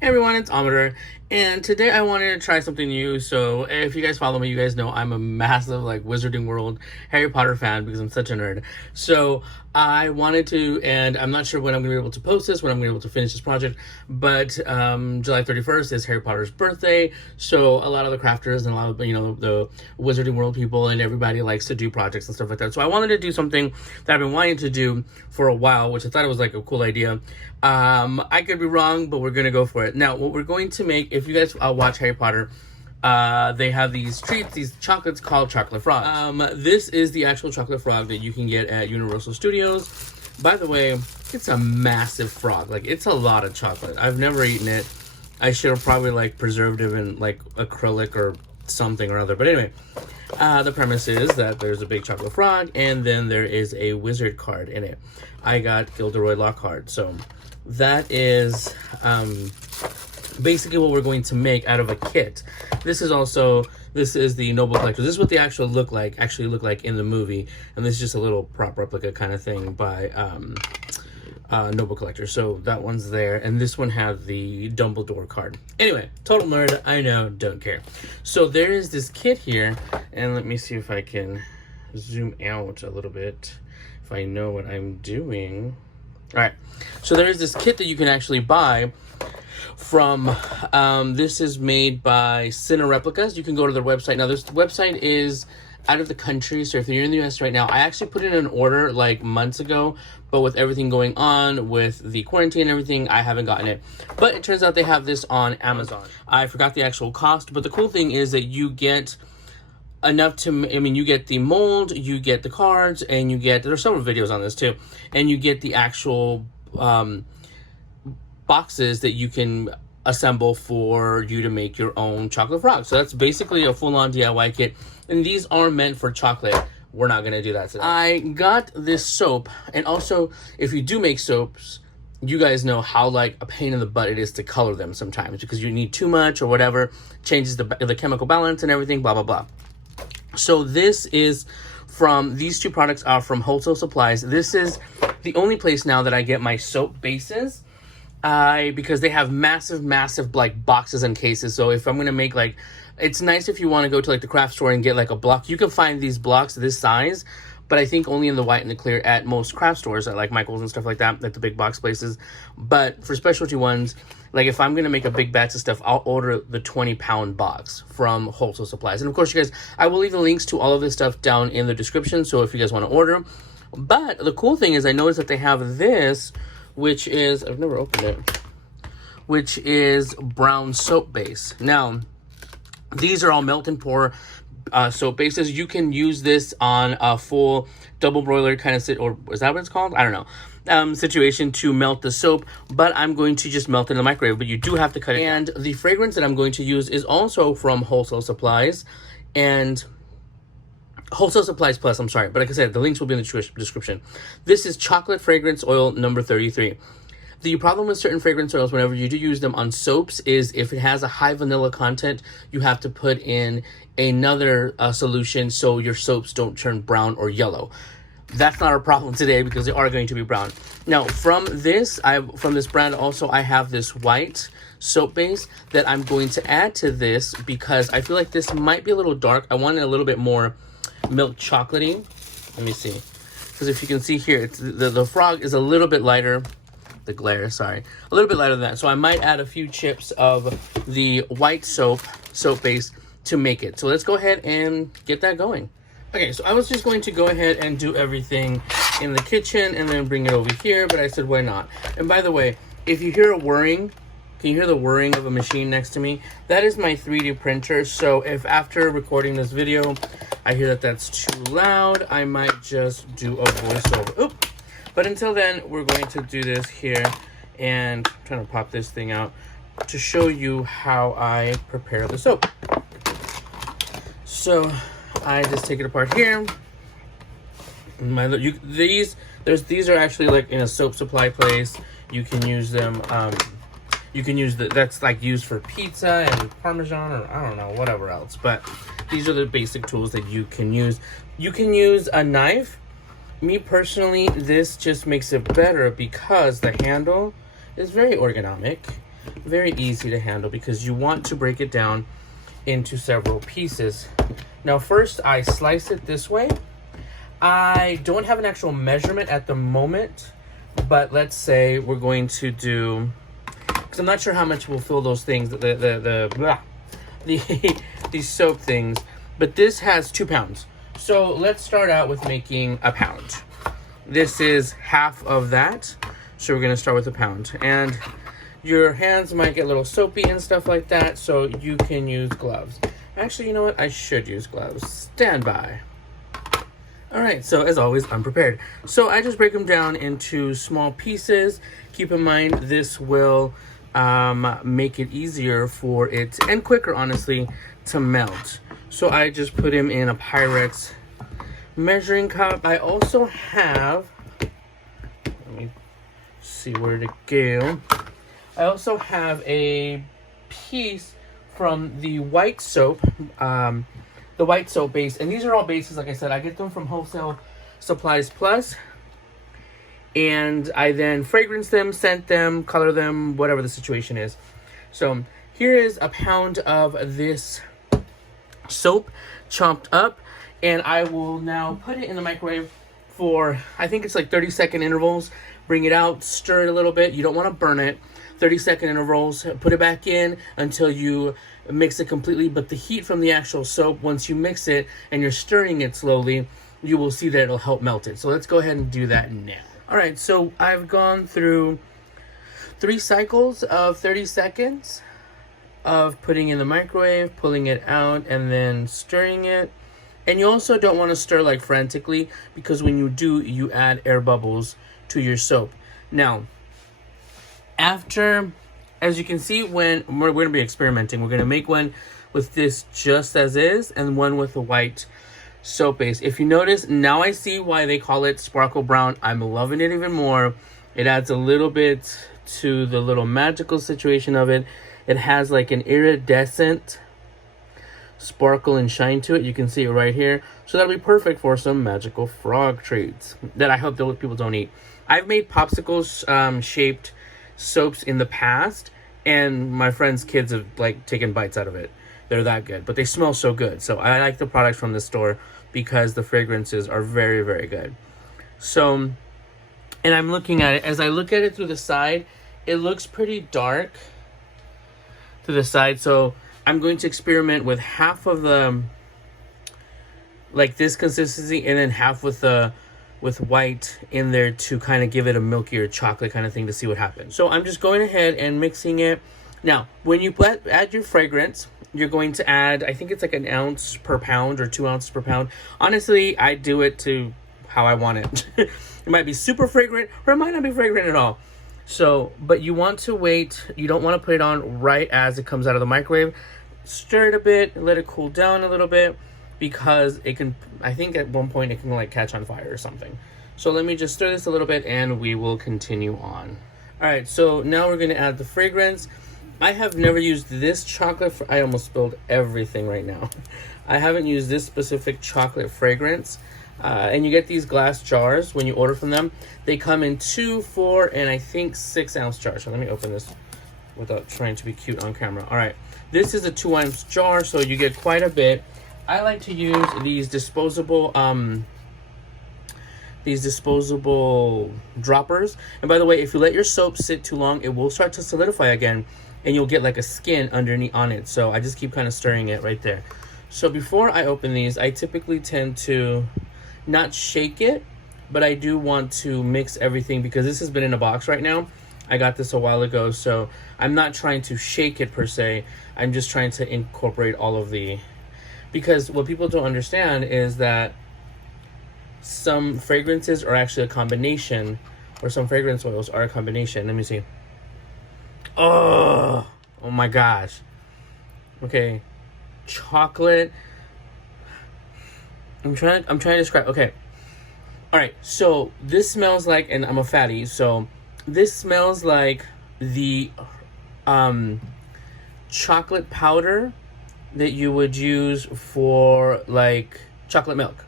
Hey everyone, it's Amateur, and today I wanted to try something new. So if you guys follow me, you guys know I'm a massive Wizarding World Harry Potter fan because I'm such a nerd. So I wanted to, and I'm not sure when I'm going to be able to post this, when I'm going to be able to finish this project, but July 31st is Harry Potter's birthday. So a lot of the crafters and a lot of the Wizarding World people and everybody likes to do projects and stuff like that. So I wanted to do something that I've been wanting to do for a while, which I thought it was like a cool idea. I could be wrong, but we're gonna go for it. Now, what we're going to make, if you guys watch Harry Potter, they have these treats, these chocolates called chocolate frogs. This is the actual chocolate frog that you can get at Universal Studios. By the way, it's a massive frog. Like, it's a lot of chocolate. I've never eaten it. I should have probably preserved it in acrylic or something or other. But anyway, the premise is that there's a big chocolate frog, and then there is a wizard card in it. I got Gilderoy Lockhart, so that is basically what we're going to make out of a kit. This is the Noble Collector. This is what they actually look like in the movie, and this is just a little prop replica kind of thing by Noble Collector. So that one's there, and this one has the Dumbledore card. Anyway, total nerd, I know, don't care. So there is this kit here, and let me see if I can zoom out a little bit, if I know what I'm doing. All right, so there is this kit that you can actually buy from, this is made by Cine Replicas. You can go to their website. Now, this website is out of the country, so if you're in the US right now, I actually put in an order months ago, but with everything going on with the quarantine and everything, I haven't gotten it. But it turns out they have this on Amazon. I forgot the actual cost, but the cool thing is that you get enough to, you get the mold, you get the cards, and there's several videos on this too, and you get the actual boxes that you can assemble for you to make your own chocolate frog. So that's basically a full-on DIY kit, and these are meant for chocolate. We're not gonna do that today. I got this soap, and also, if you do make soaps, you guys know how a pain in the butt it is to color them sometimes, because you need too much or whatever, changes the chemical balance and everything, blah, blah, blah. So these two products are from Wholesale Supplies. This is the only place now that I get my soap bases, because they have massive boxes and cases. So if I'm going to make it's nice if you want to go to the craft store and get a block. You can find these blocks this size, but I think only in the white and the clear at most craft stores, at Michael's and stuff like that, at the big box places. But for specialty ones, if I'm going to make a big batch of stuff, I'll order the 20-pound box from Wholesale Supplies. And of course, you guys, I will leave the links to all of this stuff down in the description, so if you guys want to order. But the cool thing is I noticed that they have this, which is, I've never opened it, which is brown soap base. Now, these are all melt and pour soap bases. You can use this on a full double broiler kind of or is that what it's called? I don't know. Situation to melt the soap, but I'm going to just melt it in the microwave, but you do have to cut it. And the fragrance that I'm going to use is also from Wholesale Supplies, and Wholesale Supplies Plus, I'm sorry, but like I said, the links will be in the description. This is chocolate fragrance oil number 33. The problem with certain fragrance oils whenever you do use them on soaps is if it has a high vanilla content, you have to put in another solution so your soaps don't turn brown or yellow. That's not our problem today because they are going to be brown. Now, from this brand also, I have this white soap base that I'm going to add to this because I feel like this might be a little dark. I want it a little bit more milk chocolatey. Let me see. Because if you can see here, the frog is a little bit lighter. The glare, sorry. A little bit lighter than that. So I might add a few chips of the white soap base to make it. So let's go ahead and get that going. Okay, so I was just going to go ahead and do everything in the kitchen and then bring it over here, but I said, why not? And by the way, if you hear a whirring, can you hear the whirring of a machine next to me? That is my 3D printer, so if after recording this video, I hear that that's too loud, I might just do a voiceover. Oop! But until then, we're going to do this here, and I'm trying to pop this thing out to show you how I prepare the soap. So I just take it apart here. These are actually in a soap supply place. You can use them. You can use that's used for pizza and Parmesan or I don't know, whatever else. But these are the basic tools that you can use. You can use a knife. Me personally, this just makes it better because the handle is very ergonomic. very easy to handle because you want to break it down into several pieces. Now first I slice it this way. I don't have an actual measurement at the moment, but let's say we're going to do, because I'm not sure how much will fill those things, these soap things, but this has 2 pounds. So let's start out with making a pound. This is half of that, so we're gonna start with a pound. And your hands might get a little soapy and stuff like that, so you can use gloves. Actually, you know what? I should use gloves. Stand by. All right, so as always, I'm prepared. So I just break them down into small pieces. Keep in mind, this will make it easier for it, and quicker, honestly, to melt. So I just put him in a Pyrex measuring cup. I also have, let me see where to go. I also have a piece from the white soap, the white soap base, and these are all bases. Like I said, I get them from Wholesale Supplies Plus, and I then fragrance them, scent them, color them, whatever the situation is. So here is a pound of this soap chopped up, and I will now put it in the microwave for, I think it's like 30-second intervals. Bring it out, stir it a little bit. You don't want to burn it. 30-second intervals. Put it back in until you mix it completely. But the heat from the actual soap, once you mix it and you're stirring it slowly, you will see that it'll help melt it. So let's go ahead and do that now. All right, so I've gone through 3 cycles of 30 seconds of putting in the microwave, pulling it out, and then stirring it. And you also don't want to stir like frantically, because when you do, you add air bubbles to your soap. Now, after, as you can see, when we're going to be experimenting, we're going to make one with this just as is and one with the white soap base. If you notice, now I see why they call it sparkle brown. I'm loving it even more. It adds a little bit to the little magical situation of it. It has like an iridescent sparkle and shine to it. You can see it right here. So that'll be perfect for some magical frog treats that I hope that people don't eat. I've made popsicles shaped soaps in the past, and my friends' kids have like taken bites out of it. They're that good, but they smell so good. So I like the products from the store because the fragrances are very, very good. So, and I'm looking at it, as I look at it through the side, it looks pretty dark to the side. So I'm going to experiment with half of the, like this consistency, and then half with the white in there to kind of give it a milkier chocolate kind of thing to see what happens. So I'm just going ahead and mixing it. Now, when you add your fragrance, you're going to add, I think it's like 1 ounce per pound or 2 ounces per pound. Honestly, I do it to how I want it. It might be super fragrant, or it might not be fragrant at all. So, but you want to wait. You don't want to put it on right as it comes out of the microwave. Stir it a bit, let it cool down a little bit, because it can, I think at one point it can like catch on fire or something. So let me just stir this a little bit and we will continue on. All right, so now we're going to add the fragrance. I have never used this chocolate. I almost spilled everything right now. I haven't used this specific chocolate fragrance. And you get these glass jars when you order from them. They come in 2, 4, and I think 6 ounce jars. So let me open this without trying to be cute on camera. All right, this is a 2 ounce jar, so you get quite a bit. I like to use these disposable droppers. And by the way, if you let your soap sit too long, it will start to solidify again, and you'll get like a skin underneath on it. So I just keep kind of stirring it right there. So before I open these, I typically tend to not shake it, but I do want to mix everything because this has been in a box right now. I got this a while ago, so I'm not trying to shake it per se. I'm just trying to incorporate all of the, because what people don't understand is that some fragrances are actually a combination, or some fragrance oils are a combination. Let me see. Oh my gosh. Okay. Chocolate. I'm trying to describe. Okay. All right. So this smells like, and I'm a fatty, so this smells like the chocolate powder that you would use for like chocolate milk.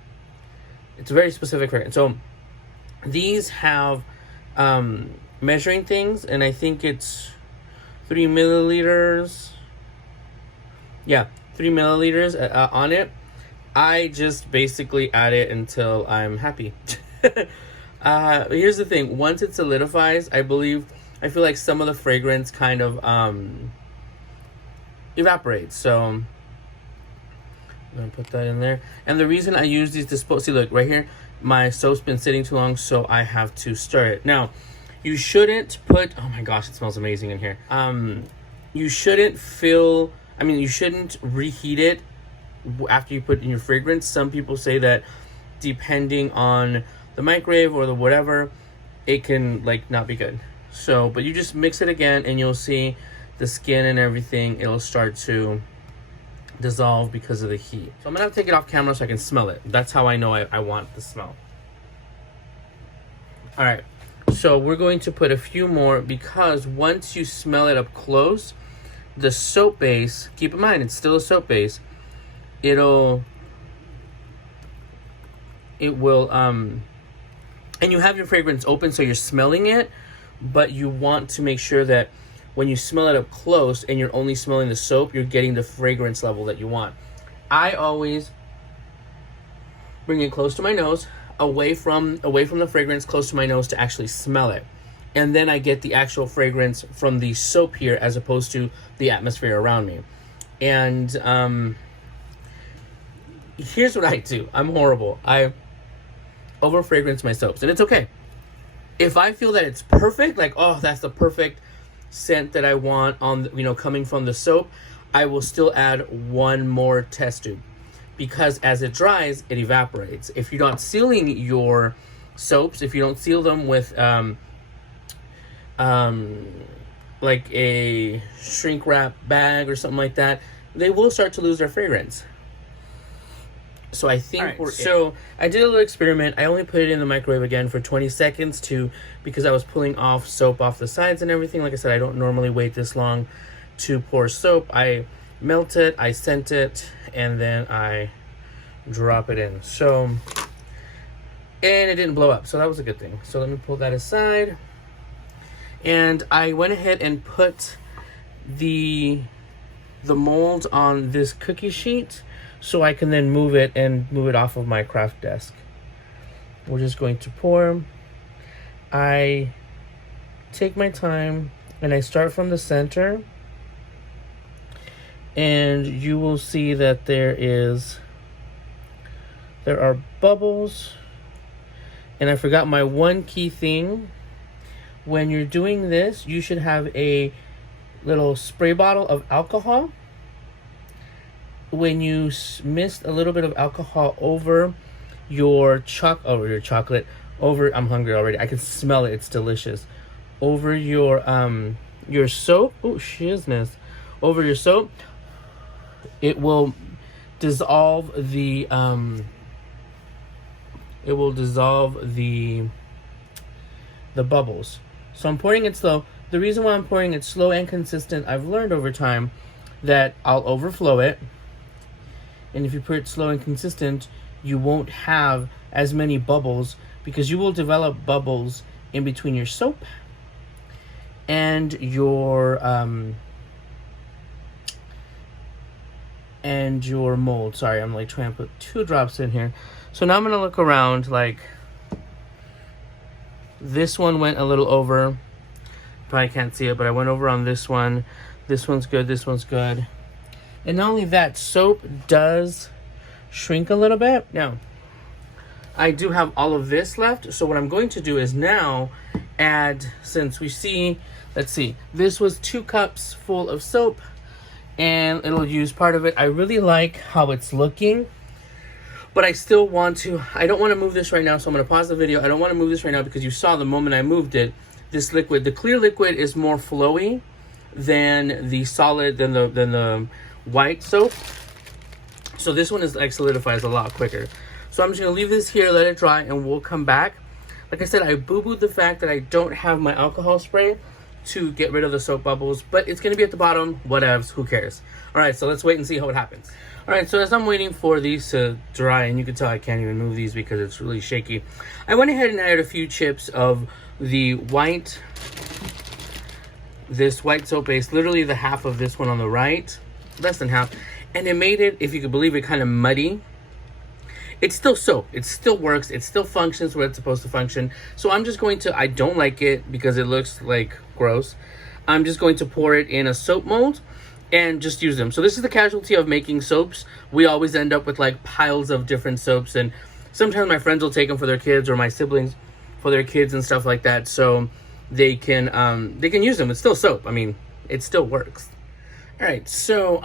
It's a very specific fragrance. So these have measuring things, and I think it's 3 milliliters. Yeah, 3 milliliters on it. I just basically add it until I'm happy. Here's the thing. Once it solidifies, I feel like some of the fragrance kind of evaporates. So I'm going to put that in there. And the reason I use these disposable... See, look, right here. My soap's been sitting too long, so I have to stir it. Now, you shouldn't put... Oh my gosh, it smells amazing in here. You shouldn't you shouldn't reheat it after you put it in your fragrance. Some people say that depending on the microwave or the whatever, it can like not be good. So, but you just mix it again and you'll see the skin and everything, it'll start to dissolve because of the heat. So I'm gonna have to take it off camera so I can smell it. That's how I know I want the smell. All right, so we're going to put a few more because once you smell it up close, the soap base, keep in mind it's still a soap base, it will and you have your fragrance open so you're smelling it, but you want to make sure that when you smell it up close and you're only smelling the soap, you're getting the fragrance level that you want. I always bring it close to my nose, away from the fragrance, close to my nose to actually smell it. And then I get the actual fragrance from the soap here as opposed to the atmosphere around me. And here's what I do. I'm horrible. I over fragrance my soaps, and it's okay. If I feel that it's perfect, like, oh, that's the perfect scent that I want on, coming from the soap, I will still add one more test tube, because as it dries, it evaporates. If you're not sealing your soaps, if you don't seal them with like a shrink wrap bag or something like that, they will start to lose their fragrance. So I think so I did a little experiment. I only put it in the microwave again for 20 seconds because I was pulling off soap off the sides and everything. Like I said, I don't normally wait this long to pour soap. I melt it, I scent it, and then I drop it in. So, and it didn't blow up, so that was a good thing. So let me pull that aside. And I went ahead and put the mold on this cookie sheet so I can then move it off of my craft desk. We're just going to pour. I take my time and I start from the center, and you will see that there are bubbles. And I forgot my one key thing. When you're doing this, you should have a little spray bottle of alcohol. When you mist a little bit of alcohol over your chocolate, I'm hungry already. I can smell it. It's delicious. Over your soap. Oh, shizness. Over your soap, it will dissolve the bubbles. So I'm pouring it slow. The reason why I'm pouring it slow and consistent, I've learned over time that I'll overflow it. And if you put it slow and consistent, you won't have as many bubbles, because you will develop bubbles in between your soap and your mold. Sorry, I'm like trying to put 2 drops in here. So now I'm gonna look around. Like, this one went a little over. Probably can't see it, but I went over on this one. This one's good. This one's good. And not only that, soap does shrink a little bit. Now, I do have all of this left. So what I'm going to do is now add, since we see, let's see, this was 2 cups full of soap, and it'll use part of it. I really like how it's looking, but I still want to, I don't want to move this right now. So I'm going to pause the video. I don't want to move this right now because you saw the moment I moved it, this liquid, the clear liquid is more flowy than the solid, than the white soap. So this one is like solidifies a lot quicker. So I'm just gonna leave this here, let it dry, and we'll come back. Like I said, I boo-booed the fact that I don't have my alcohol spray to get rid of the soap bubbles, but it's gonna be at the bottom, whatevs, who cares. All right, so let's wait and see how it happens. All right, so as I'm waiting for these to dry, and you can tell I can't even move these because it's really shaky, I went ahead and added a few chips of the white this white soap base, literally the half of this one on the right, less than half, and it made it, if you could believe it, kind of muddy. It's still soap. It still works. It still functions where it's supposed to function. So I'm just going to, I don't like it because it looks like gross. I'm just going to pour it in a soap mold and just use them. So this is the casualty of making soaps. We always end up with like piles of different soaps, and sometimes my friends will take them for their kids, or my siblings for their kids and stuff like that, so they can use them. It's still soap. I mean, it still works. All right, so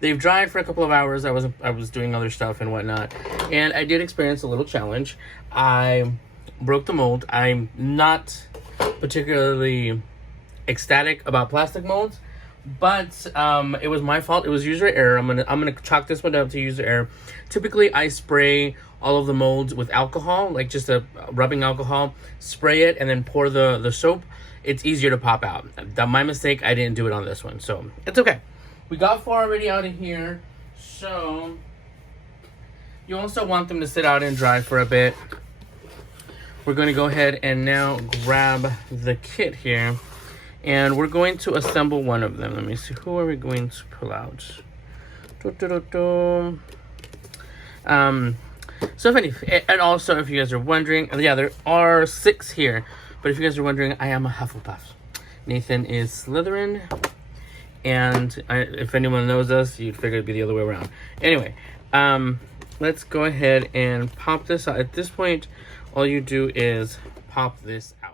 they've dried for a couple of hours. I was doing other stuff and whatnot, and I did experience a little challenge. I broke the mold. I'm not particularly ecstatic about plastic molds, but it was my fault. It was user error. I'm gonna chalk this one up to user error. Typically, I spray all of the molds with alcohol, like just a rubbing alcohol, spray it, and then pour the soap. It's easier to pop out. My mistake, I didn't do it on this one, so it's okay. We got 4 already out of here, so you also want them to sit out and dry for a bit. We're going to go ahead and now grab the kit here, and we're going to assemble one of them. Let me see, who are we going to pull out? So and also, if you guys are wondering, yeah, there are 6 here. But if you guys are wondering, I am a Hufflepuff. Nathan is Slytherin. And if anyone knows us, you'd figure it'd be the other way around. Anyway, let's go ahead and pop this out. At this point, all you do is pop this out.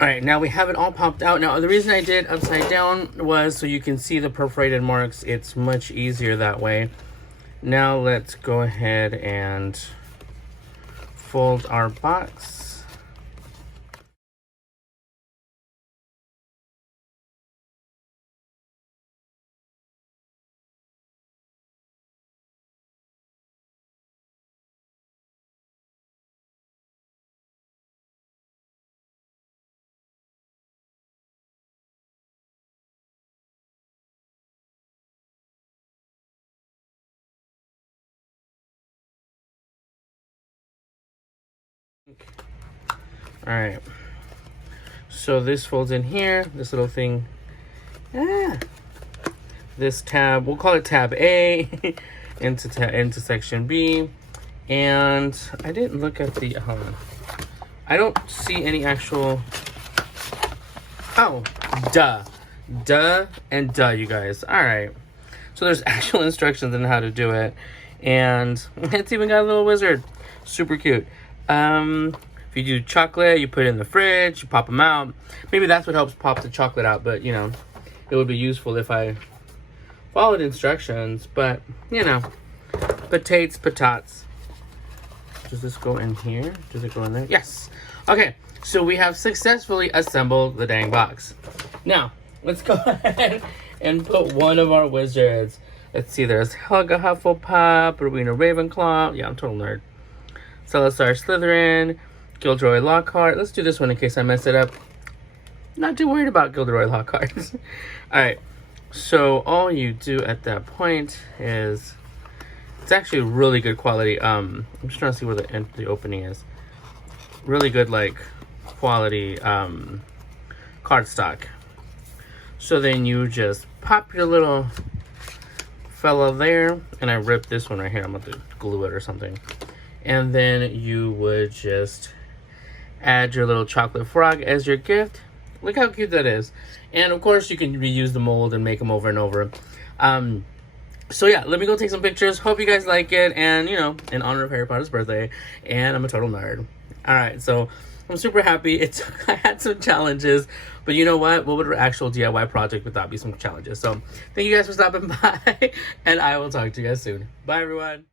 All right, now we have it all popped out. Now, the reason I did upside down was so you can see the perforated marks. It's much easier that way. Now let's go ahead and fold our box. All right, so this folds in here, this little thing, this tab, we'll call it tab A, into section B, and I didn't look at the, hold on, I don't see any actual, oh, duh, you guys. All right, so there's actual instructions on how to do it, and it's even got a little wizard, super cute. If you do chocolate, you put it in the fridge, you pop them out. Maybe that's what helps pop the chocolate out, but, you know, it would be useful if I followed instructions, but, you know, patates. Does this go in here? Does it go in there? Yes. Okay, so we have successfully assembled the dang box. Now, let's go ahead and put one of our wizards. Let's see, there's Helga Hufflepuff, Rowena Ravenclaw. Yeah, I'm a total nerd. Salazar Slytherin, Gilderoy Lockhart. Let's do this one in case I mess it up. Not too worried about Gilderoy Lockhart. Alright, so all you do at that point is, it's actually really good quality. I'm just trying to see where the opening is. Really good, like, quality cardstock. So then you just pop your little fella there, and I ripped this one right here. I'm going to glue it or something. And then you would just add your little chocolate frog as your gift. Look how cute that is. And of course you can reuse the mold and make them over and over. So yeah, let me go take some pictures. Hope you guys like it. And, you know, in honor of Harry Potter's birthday. And I'm a total nerd. Alright, so I'm super happy. I had some challenges. But you know what? What would an actual DIY project without be some challenges? So thank you guys for stopping by. And I will talk to you guys soon. Bye, everyone.